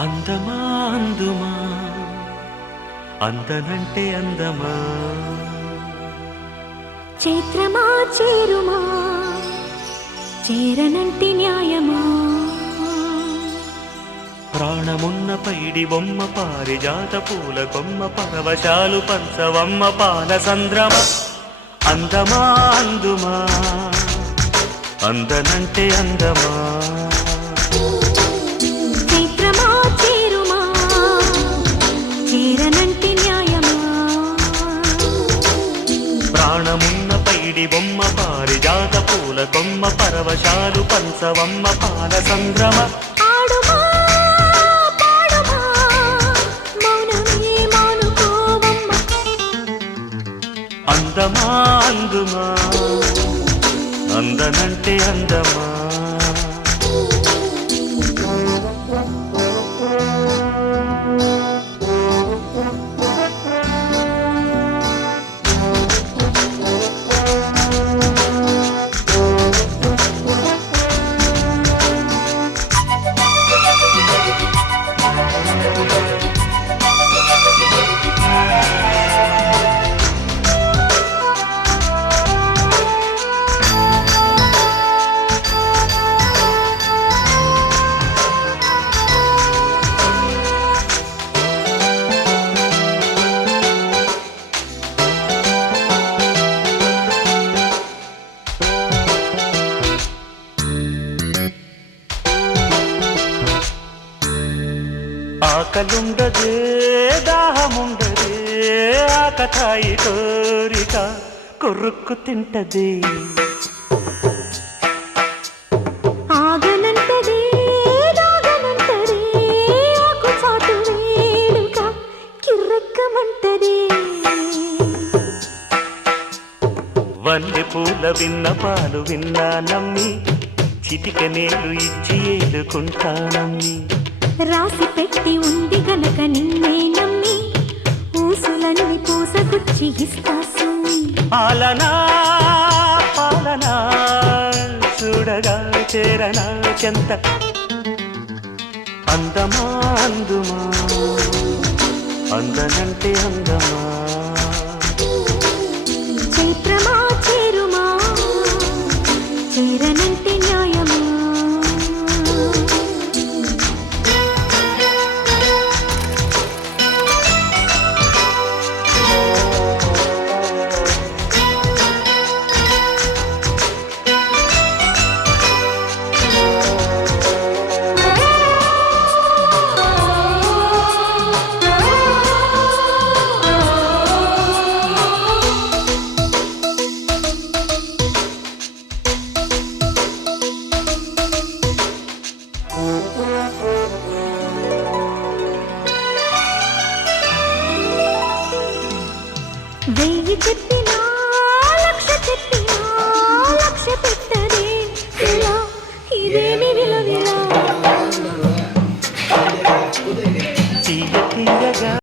అందమా అందుమా? అందనంటే అందమా? చైత్రమా చేరుమా? చేరనంటి న్యాయమా? ప్రాణమున్న పైడి బొమ్మ పారిజాత పూల కొమ్మ పరవశాలు పంచవమ్మ పాల సంద్రమ. అందమా అందుమా? అందనంటే అందమా? ప్రాణమున్న పైడి బొమ్మ పారిజాత పూల కొమ్మ పరవశాలు పంచవమ్మ పాల సంద్రమ అందమా అందుమా? అందనంటే అందమా? ఆకలుండదే దాహముండదే ఆకతాయి కోరిక కొరుక్కు తింటది. వల్లె పూల విన్న పాలు విన్నా నమ్మి చిటిక నేలు ఇచ్చి ఏలుకుంటానమ్మి రాసి పెట్టి ఉంది గనక నిన్నే నమ్మి. ఊసులన్నీ పూసగుచ్చి ఇస్తా సుమ్మి పాలనా పాలనా చూడగా చేరనా చెంత. అందమా అందుమా అందనంటే అందమా. చైత్రమా చేరుమా. చేరనంటే వెయ్యి చెప్పినా